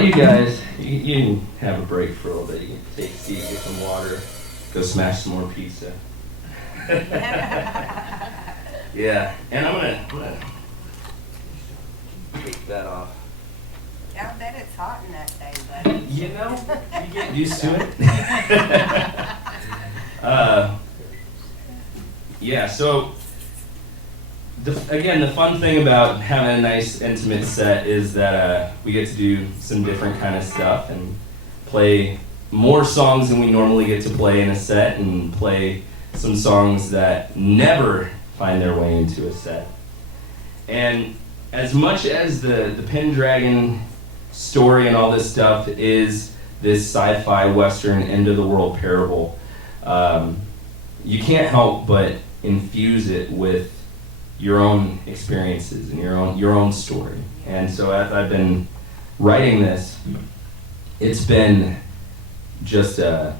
Well, you guys, you can have a break for a little bit. You can take a seat, get some water, go smash some more pizza. Yeah, and I'm gonna take that off. I bet it's hot in that day, buddy. You know, you get used to it. Yeah, so again, the fun thing about having a nice intimate set is that we get to do some different kind of stuff and play more songs than we normally get to play in a set, and play some songs that never find their way into a set. And as much as the Pendragon story and all this stuff is this sci-fi western end of the world parable, you can't help but infuse it with your own experiences and your own story. And so as I've been writing this, it's been just a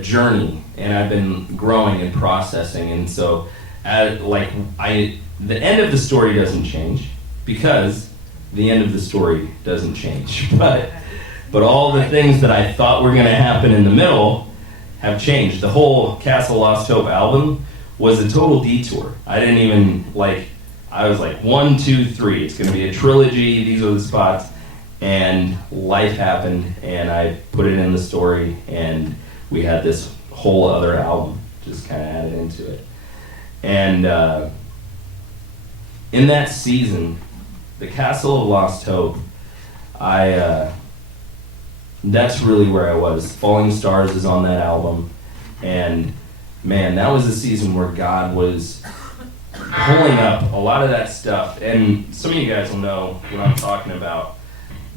journey, and I've been growing and processing. And so the end of the story doesn't change, because the end of the story doesn't change. But all the things that I thought were going to happen in the middle have changed. The whole Castle Lost Hope album was a total detour. I didn't even I was like 1, 2, 3. It's going to be a trilogy. These are the spots. And life happened, and I put it in the story, and we had this whole other album just kind of added into it. And in that season, the Castle of Lost Hope, that's really where I was. Falling Stars is on that album, and man, that was a season where God was pulling up a lot of that stuff. And some of you guys will know what I'm talking about,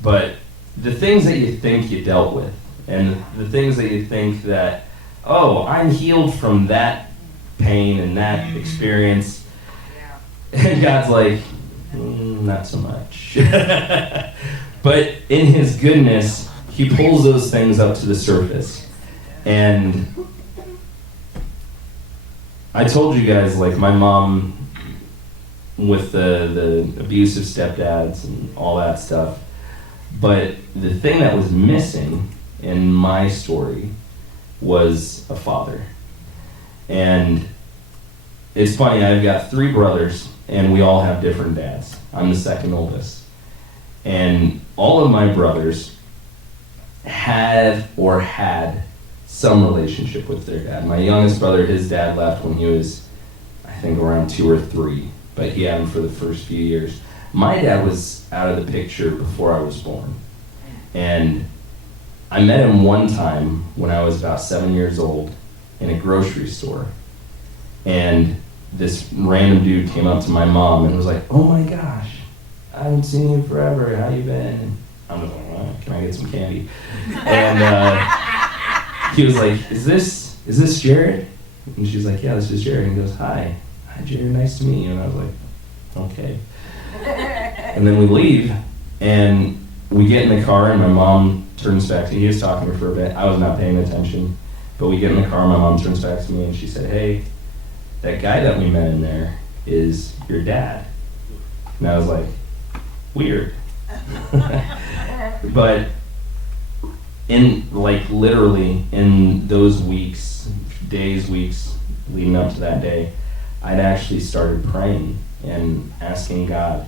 but the things that you think you dealt with, and the things that you think that, oh, I'm healed from that pain and that experience, and God's like, not so much. But in his goodness, he pulls those things up to the surface. And I told you guys, my mom with the abusive stepdads and all that stuff. But the thing that was missing in my story was a father. And it's funny, I've got 3 brothers, and we all have different dads. I'm the second oldest. And all of my brothers had some relationship with their dad. My youngest brother, his dad left when he was, I think, around 2 or 3, but he had him for the first few years. My dad was out of the picture before I was born. And I met him one time when I was about 7 years old in a grocery store. And this random dude came up to my mom and was like, "Oh my gosh, I haven't seen you forever. How you been?" And I'm like, "Well, can I get some candy?" And he was like, Is this Jerrod?" And she's like, "Yeah, this is Jerrod." And he goes, Hi, Jerrod, nice to meet you." And I was like, "Okay." And then we leave, and we get in the car, and my mom turns back to me. He was talking to her for a bit. I was not paying attention. But we get in the car, and my mom turns back to me, and she said, "Hey, that guy that we met in there is your dad." And I was like, weird. But literally in those weeks leading up to that day, I'd actually started praying and asking God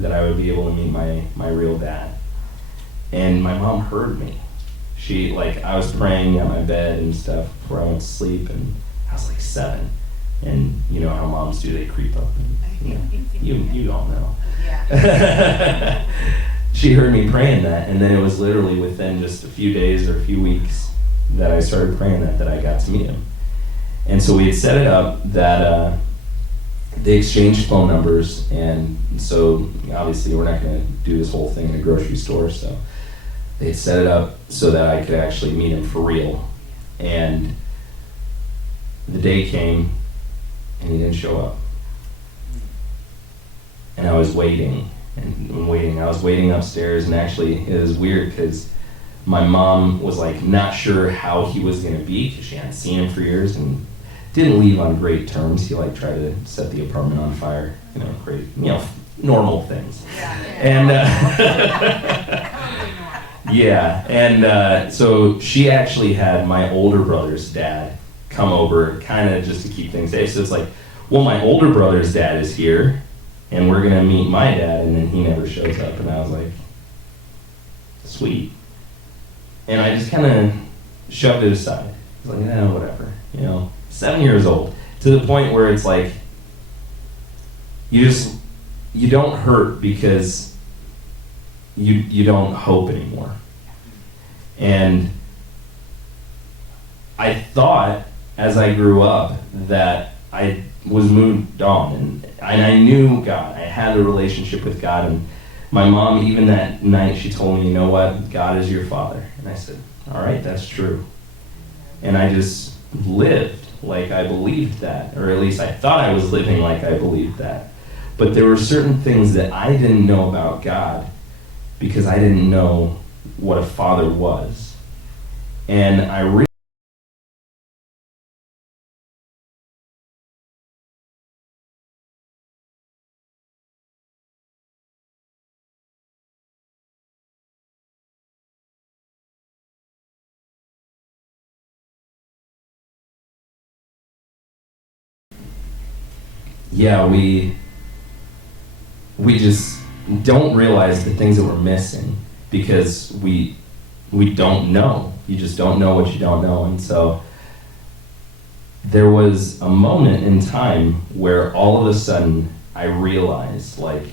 that I would be able to meet my real dad. And my mom heard me. I was praying at my bed and stuff before I went to sleep, and I was 7. And you know how moms do, they creep up. And, you all know. Yeah. She heard me praying that, and then it was literally within just a few days or a few weeks that I started praying that I got to meet him. And so we had set it up that they exchanged phone numbers, and so obviously we're not going to do this whole thing in a grocery store, so they had set it up so that I could actually meet him for real. And the day came, and he didn't show up. And I was waiting, and waiting. I was waiting upstairs, and actually it was weird because my mom was not sure how he was going to be, because she hadn't seen him for years, and didn't leave on great terms. He tried to set the apartment on fire, crazy, normal things. Yeah. And Yeah, and so she actually had my older brother's dad come over, kind of just to keep things safe. So it's like, well, my older brother's dad is here, and we're gonna meet my dad, and then he never shows up. And I was like, sweet. And I just kind of shoved it aside. I was like, whatever, 7 years old, to the point where it's like, you don't hurt because you don't hope anymore. And I thought, as I grew up, that I was moved on, and I knew God. I had a relationship with God, and my mom, even that night, she told me, you know what, God is your father. And I said, all right, that's true. And I just lived like I believed that, or at least I thought I was living like I believed that. But there were certain things that I didn't know about God because I didn't know what a father was. And I we just don't realize the things that we're missing because we don't know. You just don't know what you don't know. And so there was a moment in time where all of a sudden I realized, like,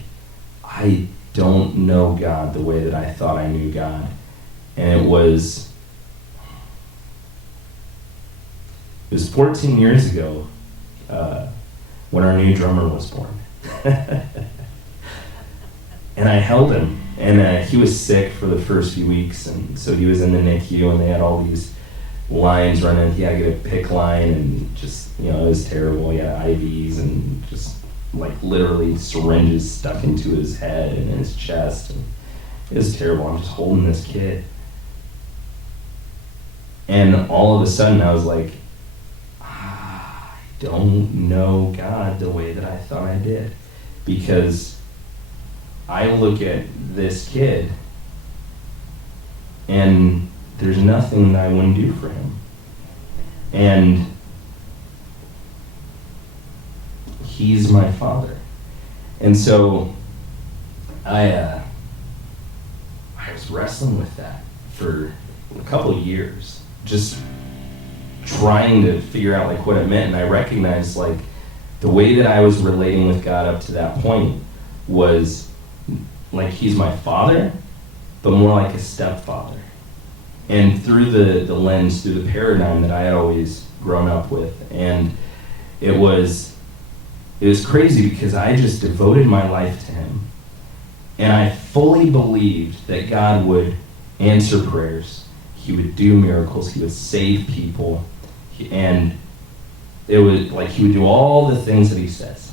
I don't know God the way that I thought I knew God. And it was 14 years ago when our new drummer was born. And I held him, and he was sick for the first few weeks, and so he was in the NICU, and they had all these lines running. He had to get a PICC line, and just, it was terrible. He had IVs, and just, like, literally syringes stuck into his head and in his chest, and it was terrible. I'm just holding this kid. And all of a sudden, I was like, I don't know God the way that I thought I did, because I look at this kid and there's nothing that I wouldn't do for him. And he's my father. And so I was wrestling with that for a couple of years, just trying to figure out, like, what it meant. And I recognized, like, the way that I was relating with God up to that point was like he's my father, but more like a stepfather. And through the lens, through the paradigm that I had always grown up with. And it was crazy because I just devoted my life to him. And I fully believed that God would answer prayers. He would do miracles. He would save people. And it was like he would do all the things that he says.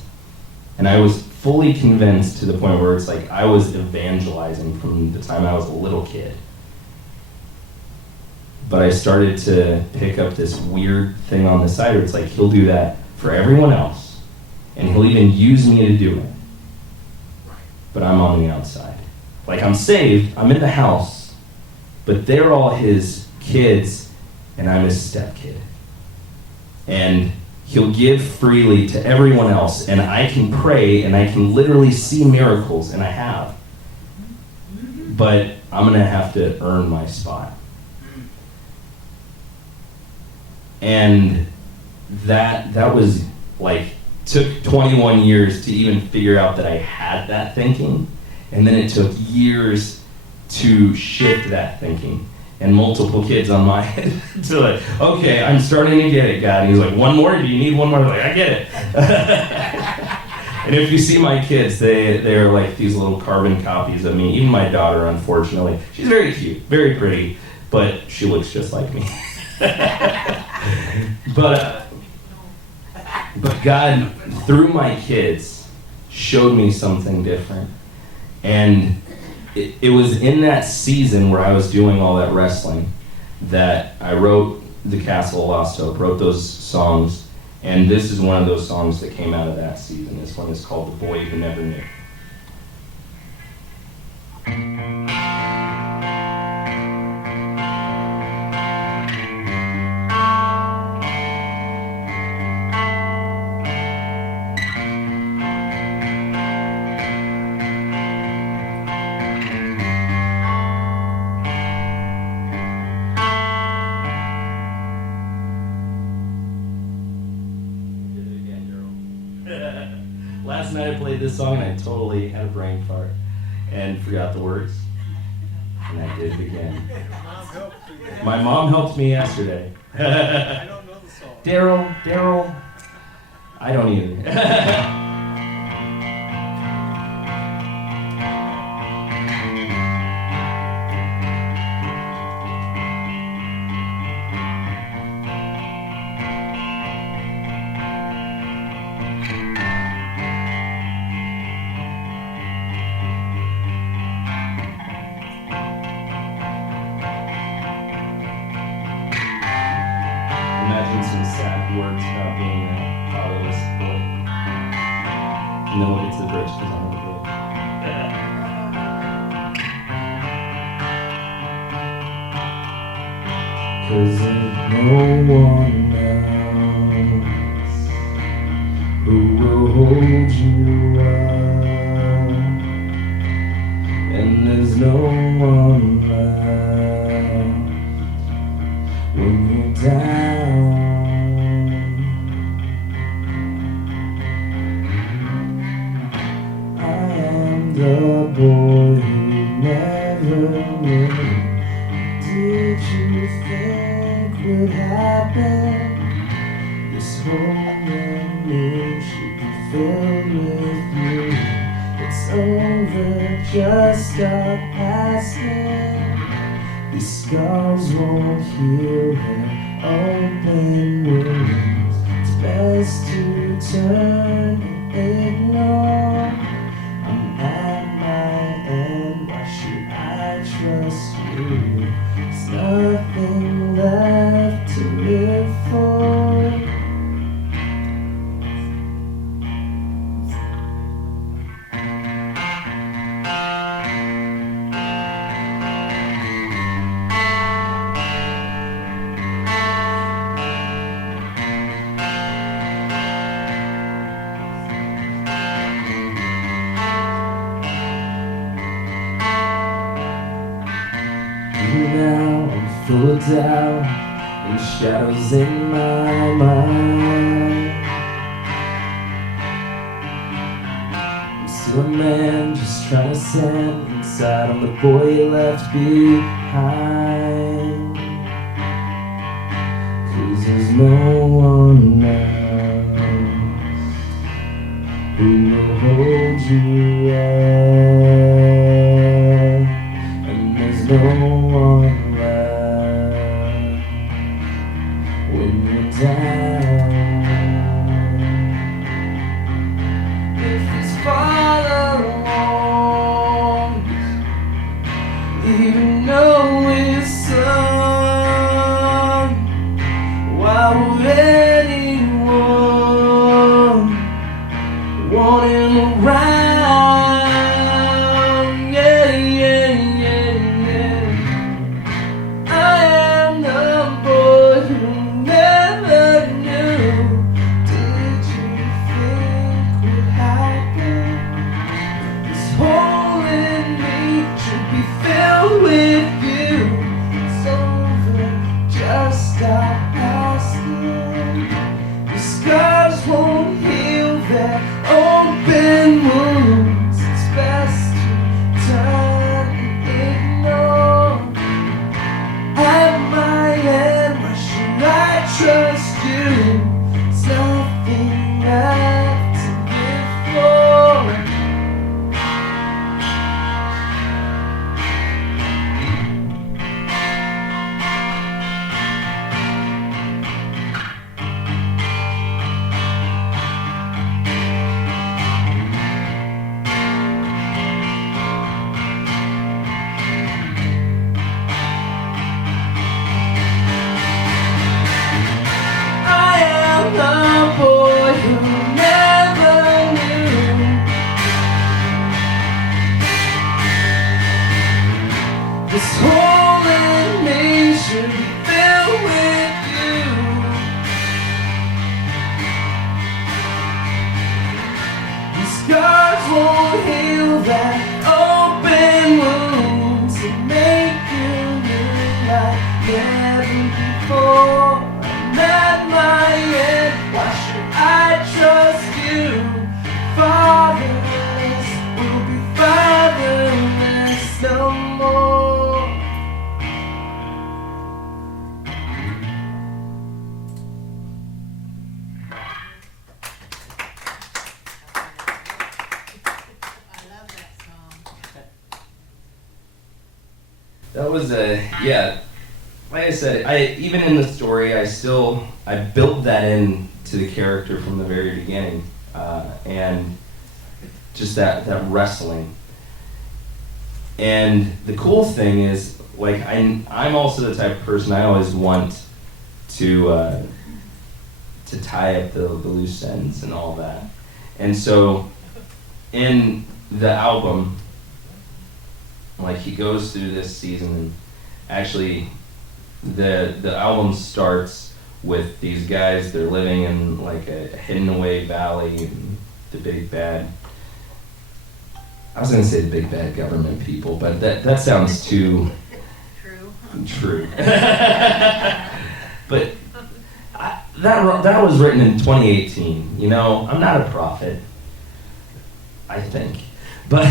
And I was fully convinced to the point where it's like I was evangelizing from the time I was a little kid. But I started to pick up this weird thing on the side where it's like he'll do that for everyone else, and he'll even use me to do it. But I'm on the outside. Like, I'm saved, I'm in the house, but they're all his kids, and I'm his stepkid. And he'll give freely to everyone else, and I can pray, and I can literally see miracles, and I have. But I'm going to have to earn my spot. And that was, like, took 21 years to even figure out that I had that thinking, and then it took years to shift that thinking. And multiple kids on my head to, like, okay, I'm starting to get it, God. And he's like, one more? Do you need one more? I'm like, I get it. And if you see my kids, they're like these little carbon copies of me. Even my daughter, unfortunately. She's very cute, very pretty, but she looks just like me. But God, through my kids, showed me something different. And it was in that season where I was doing all that wrestling that I wrote The Castle of Lost Hope, wrote those songs, and this is one of those songs that came out of that season. This one is called The Boy Who Never Knew. last night I played this song and I totally had a brain fart and forgot the words. And I did it again. My mom helped me yesterday. I don't know the song. Daryl. I don't either. Imagine some sad words about being a fatherless boy. And then we'll get to the bridge because I'm on the bridge. Cause there's no one else who will hold you up. And there's no one left when you're down. I am the boy who never knew. Did you think would happen? This whole memory should be filled with you. It's over, just stop asking. These scars won't heal, they're open wounds. It's best to turn and ignore. I'm at my end, why should I trust you? There's nothing left to live for. Now I'm full of doubt and shadows in my mind. I'm still a man just trying to stand inside on the boy you left behind. Cause there's no one else who will hold you up. And there's no one left when you're down. If it's far along, even though it's sun, why would anyone want him around? Stop asking. The scars won't heal their open wounds. It's best to turn and ignore. At my end, why should I trust you? There's nothing left to live for. The boy who never knew. This hole in me should be filled with you. These scars won't heal that open wounds and make you look like never before. I'm at my end. Why should I trust you? Far was yeah. Like I said, even in the story, I built that in to the character from the very beginning, and just that wrestling. And the cool thing is, like, I'm also the type of person I always want to tie up the loose ends and all that. And so in the album, like, he goes through this season, and actually the album starts with these guys. They're living in like a hidden away valley, and the big bad, I was going to say the big bad government people, but that sounds too true. But that was written in 2018. You know, I'm not a prophet, I think. But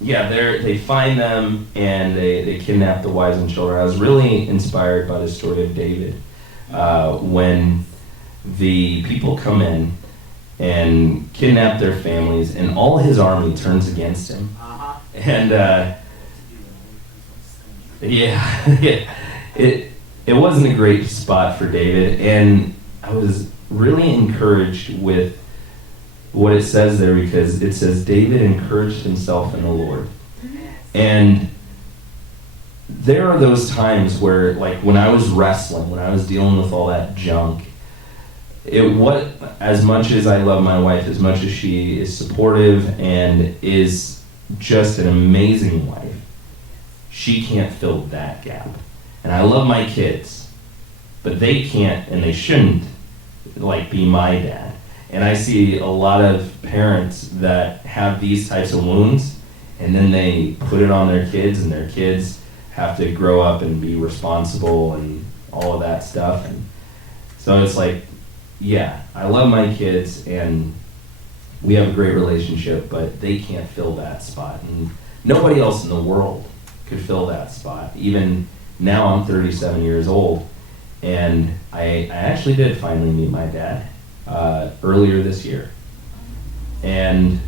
yeah, they find them and they kidnap the wives and children. I was really inspired by the story of David, when the people come in and kidnap their families, and all his army turns against him. And it wasn't a great spot for David, and I was really encouraged with what it says there, because it says David encouraged himself in the Lord. And there are those times where, like, when I was wrestling, when I was dealing with all that junk, as much as I love my wife, as much as she is supportive and is just an amazing wife, she can't fill that gap. And I love my kids, but they can't and they shouldn't, like, be my dad. And I see a lot of parents that have these types of wounds, and then they put it on their kids, and their kids have to grow up and be responsible and all of that stuff. And so it's like, yeah, I love my kids and we have a great relationship, but they can't fill that spot. And nobody else in the world could fill that spot. Even now, I'm 37 years old, and I actually did finally meet my dad earlier this year. And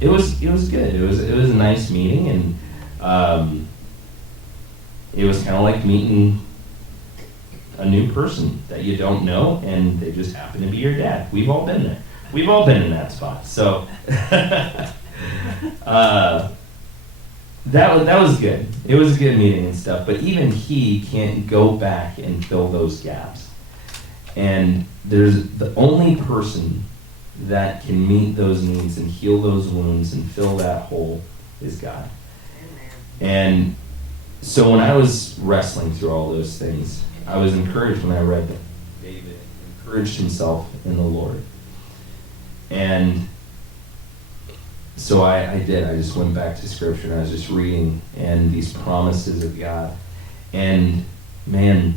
it was good. It was a nice meeting, and it was kind of like meeting a new person that you don't know, and they just happen to be your dad. We've all been there. We've all been in that spot. So that was good. It was a good meeting and stuff. But even he can't go back and fill those gaps. And there's the only person that can meet those needs and heal those wounds and fill that hole is God. And so when I was wrestling through all those things, I was encouraged when I read that David encouraged himself in the Lord. And so I did. I just went back to Scripture, and I was just reading and these promises of God. And man,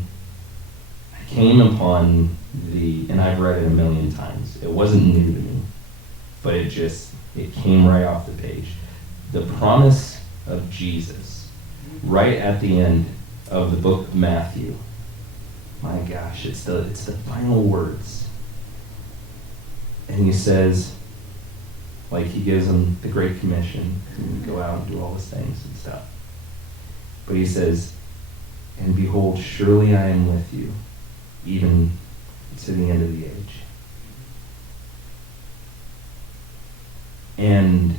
I came upon and I've read it a million times. It wasn't new to me, but it came right off the page. The promise of Jesus, right at the end of the book of Matthew. My gosh, it's the final words. And he says, like, he gives them the Great Commission to go out and do all these things and stuff. But he says, and behold, surely I am with you, even to the end of the age. And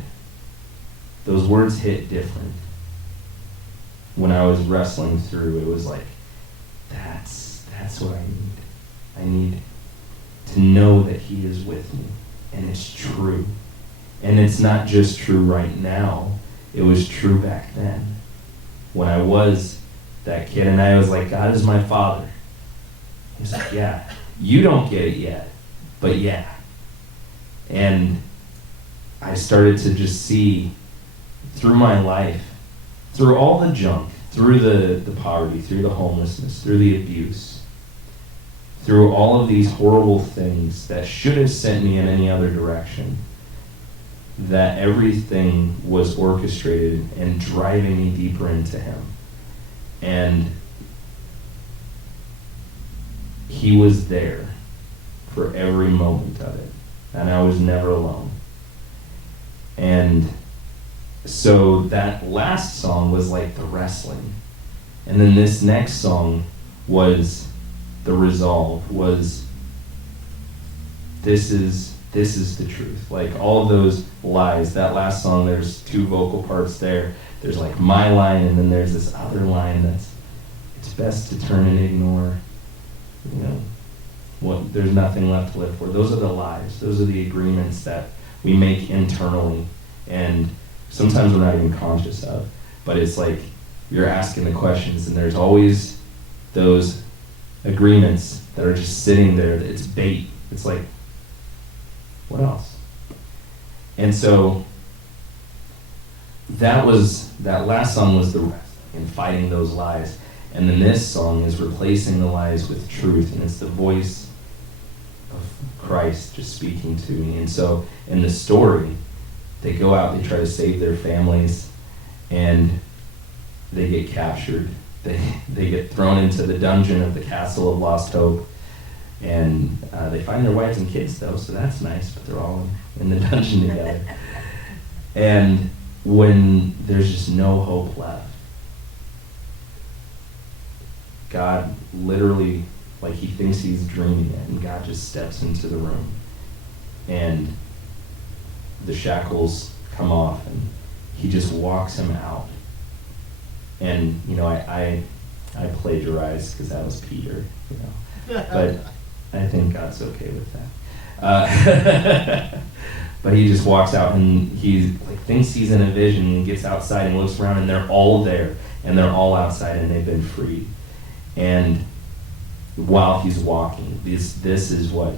those words hit different. When I was wrestling through, it was like, that's what I need. I need to know that he is with me, and it's true. And it's not just true right now, it was true back then. When I was that kid, and I was like, God is my father. He's like, yeah, you don't get it yet, but yeah. And I started to just see through my life, through all the junk, through the poverty, through the homelessness, through the abuse, through all of these horrible things that should have sent me in any other direction, that everything was orchestrated and driving me deeper into him. And he was there for every moment of it. and I was never alone. And so that last song was like the wrestling. And then this next song was the resolve, was this is the truth. Like all of those lies, that last song, there's two vocal parts there. There's like my line, and then there's this other line that's, it's best to turn and ignore, you know, what, there's nothing left to live for. Those are the lies. Those are the agreements that we make internally, and sometimes we're not even conscious of. But it's like you're asking the questions, and there's always those agreements that are just sitting there. It's bait. It's like, what else? And so that last song was the wrestling and fighting those lies. And then this song is replacing the lies with truth, and it's the voice of Christ just speaking to me. And so in the story, they go out, they try to save their families, and they get captured. They get thrown into the dungeon of the Castle of Lost Hope, and they find their wives and kids though, so that's nice, but they're all in the dungeon together. And when there's just no hope left, God literally, like he thinks he's dreaming it, and God just steps into the room, and the shackles come off, and he just walks him out. And you know, I plagiarized because that was Peter, you know, but I think God's okay with that. But he just walks out, and he like thinks he's in a vision, and gets outside and looks around, and they're all there, and they're all outside, and they've been freed. And while he's walking, this is what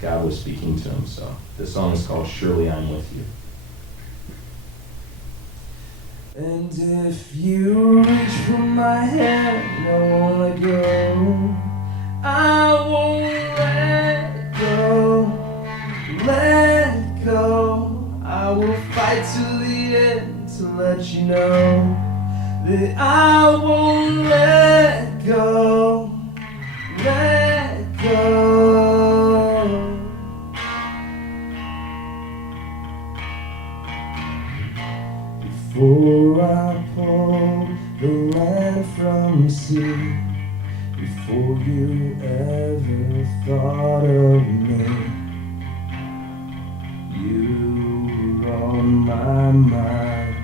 God was speaking to him. So this song is called "Surely I'm With You." And if you reach for my hand, I won't let go. I won't let go. Let go. I will fight till the end to let you know that I won't let go. Let go. Before I pull the land from sea, before you ever thought of me, you were on my mind.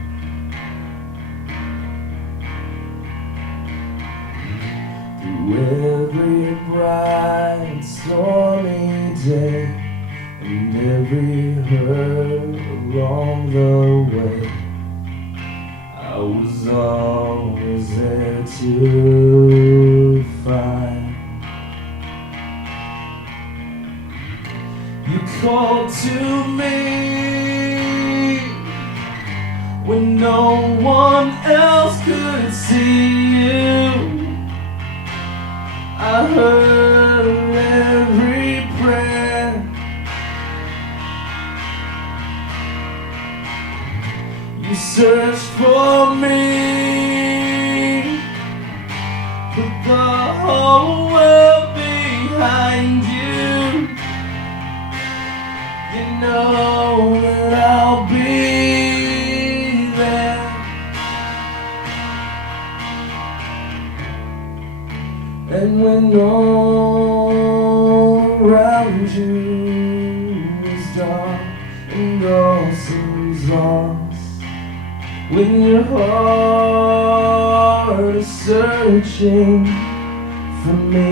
Through every bright stormy day and every hurt along the way, I was always there to find. You called to me when no one else could see you. I heard every prayer. You searched for me, put the whole world behind you. You know that I'll be there. And when all around you is dark and all seems lost, when your heart is searching for me,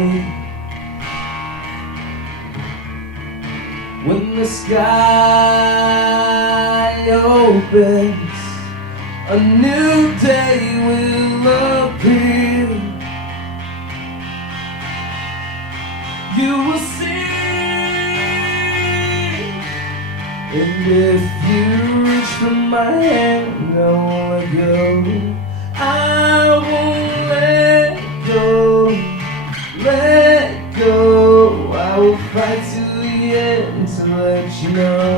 when the sky opens, a new day will appear. You will see. And if you reach for my hand, I won't let go. I won't let go. Let go. I will fight till the end to let you know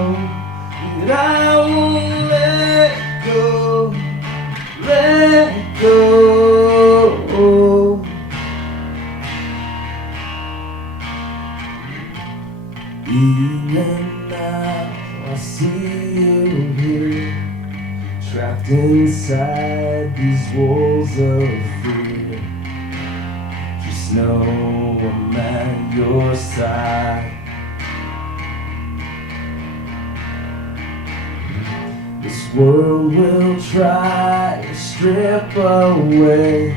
that I won't let go. Let go. Even now trapped inside these walls of fear. Just know I'm at your side. This world will try to strip away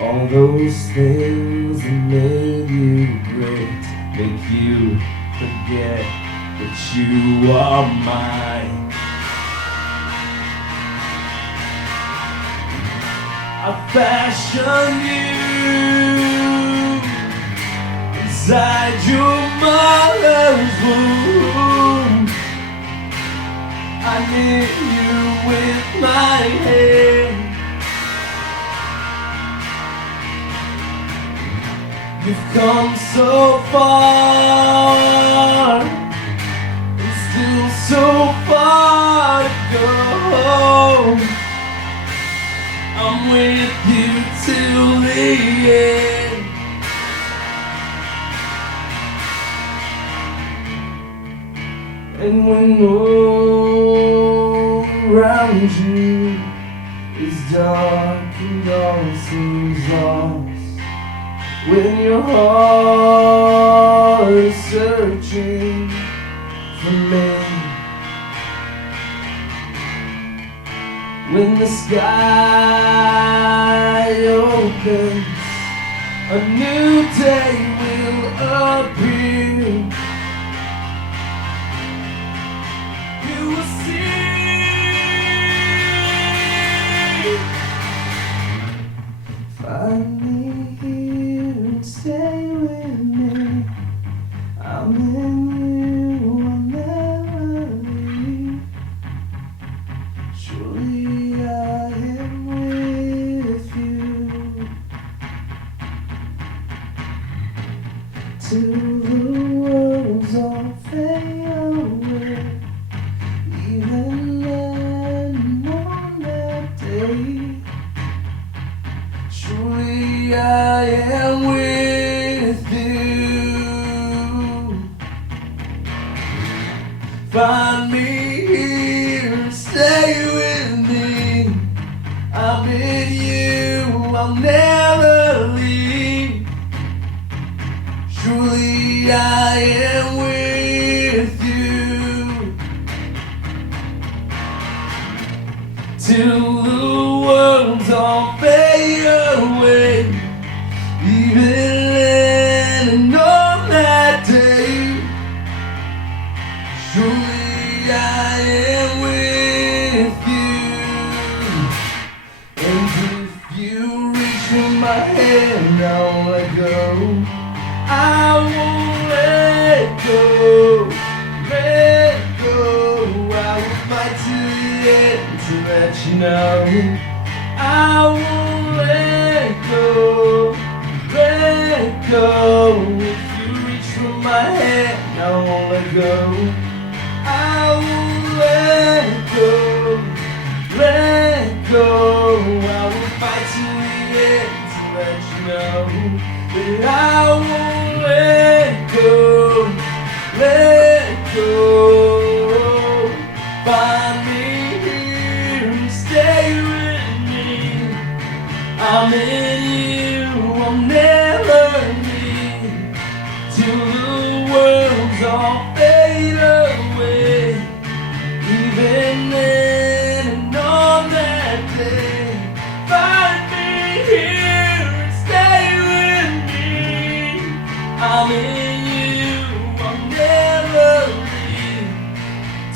all those things that made you great, make you forget that you are mine. I fashioned you inside your mother's womb. I knit you with my hand. You've come so far, and still so far to go. I'm with you till the end. And when all around you is dark and all seems lost, when your heart is searching for me, when the sky opens, a new day will appear. You will see. Find me here and stay with me. I'm in you, I'll never leave. Surely I am with you till the world's all fade away. Even then, on that day, surely I am with you. Find me here, stay with me. I'm in you, I'll never leave. Surely I am with you till the world's all fade away. Even then and on that day, surely I am with you. And if you reach for my hand, I won't let go. I won't let go, let go. I will fight to the end to let you know. I won't let go, let go. If you reach for my hand, I won't let go. I won't let go, let go. I will fight to the end to let you know that I won't let go, let go. Find me here and stay with me. I'm in you, I'll never leave till the world's all fade away. Even then and on that day, find me here and stay with me. I'm in you, I'll never leave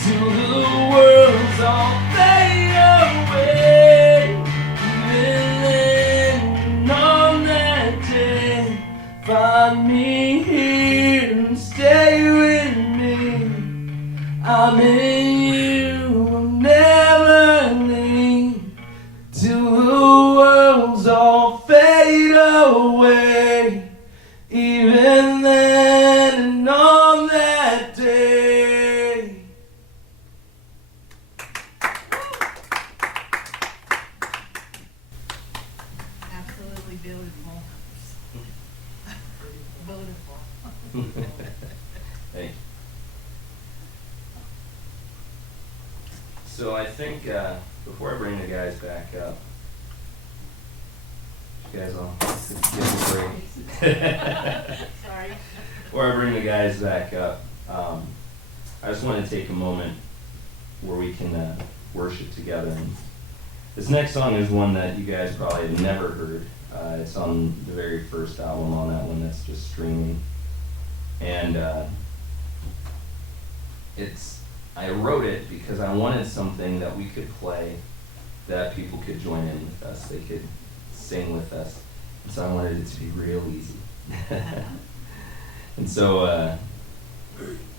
till the world's all fade away. Even then and on that day, find me here and stay with me. I'm in you, I'll never leave till the world's all fade away. Even then and on that day. Absolutely beautiful. Beautiful. Thank you. So I think before I bring the guys back up, you guys all give a break. Sorry. Before I bring the guys back up, I just want to take a moment where we can worship together. And this next song is one that you guys probably have never heard. It's on the very first album on that one that's just streaming. And I wrote it because I wanted something that we could play that people could join in with us. They could sing with us. And so I wanted it to be real easy. And so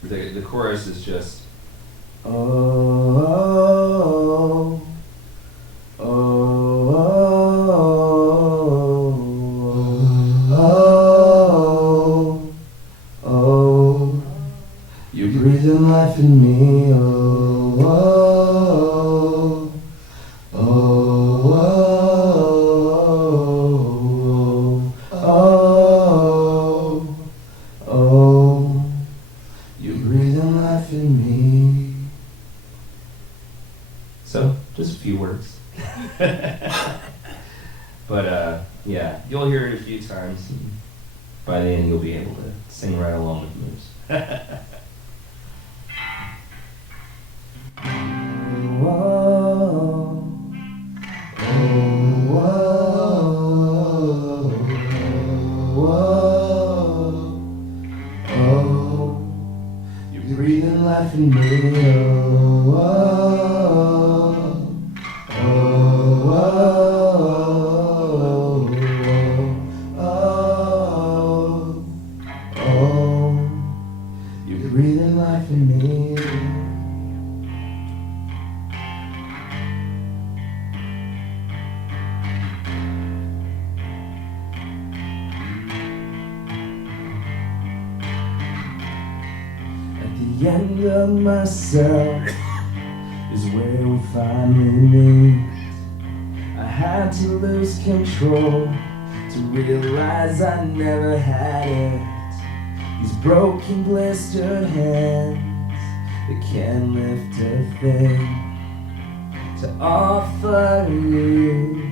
the chorus is just, oh, oh, oh, oh, oh, oh, you're breathing life in me, oh, oh, oh, oh, oh, oh, oh, you're breathing life in me. So, just a few words. But yeah, you'll hear it a few times, and by the end you'll be able to sing right along with moves. You're breathing life in me, oh, oh, oh, oh, oh, oh, you're breathing life in me. The end of myself is where we finally meet. I had to lose control to realize I never had it. These broken, blistered hands that can't lift a thing to offer you.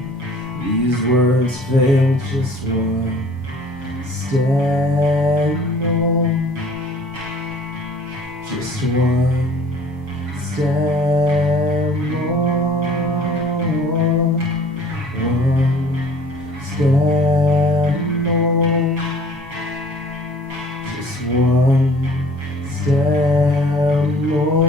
These words fail just one step more. Just one step more, one step more, just one step more.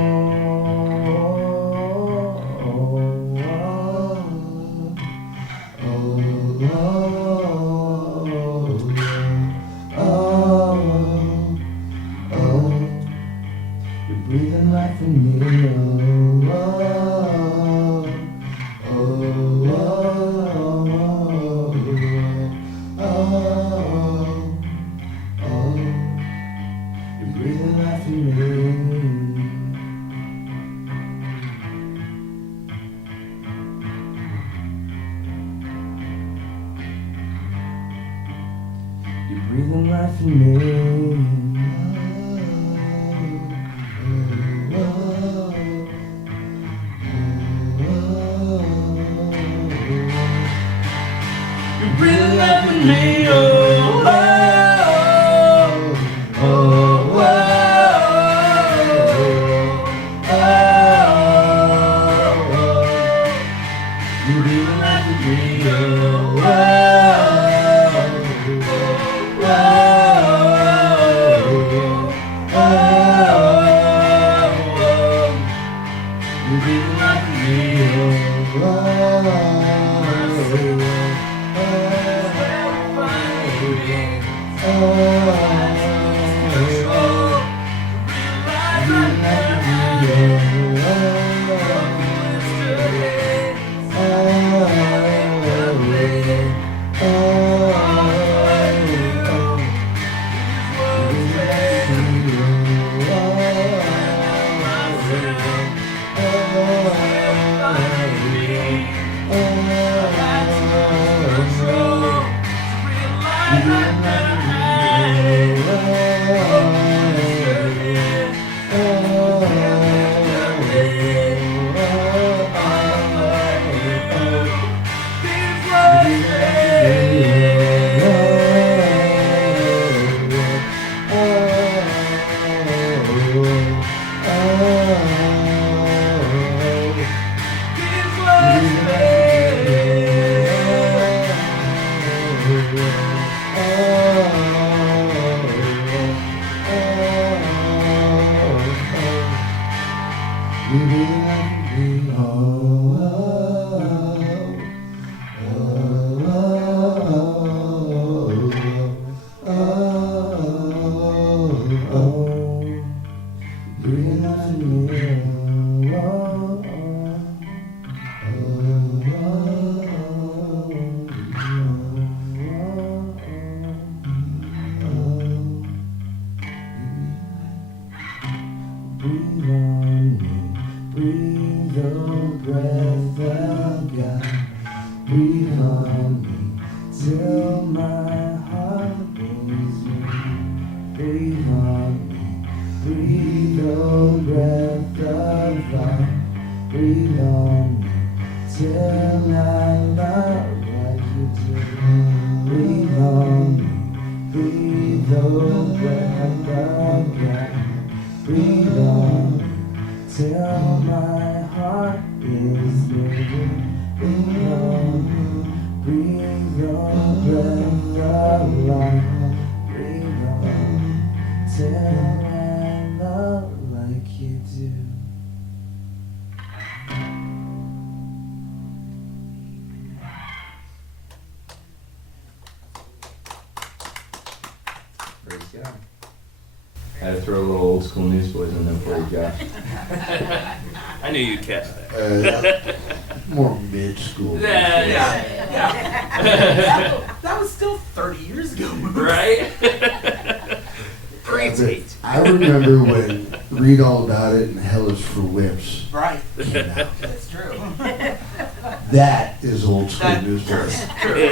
Breathing life in me, oh, oh, oh, oh, oh, oh, you're breathing life in me. You're breathing life in me. Breathing life in me, oh, oh, oh, oh, oh, oh, you're breathing life in me, oh, you're breathing life in me, oh. Oh, Praise God. I had to throw a little old school Newsboys in there for you, Josh. I knew you'd catch that. More mid-school. That was still 30 years ago. Right? Pre-tweet. I remember when Read All About It and Hell is for Whips Right. came out. That's true. That is old school Newsboys. True.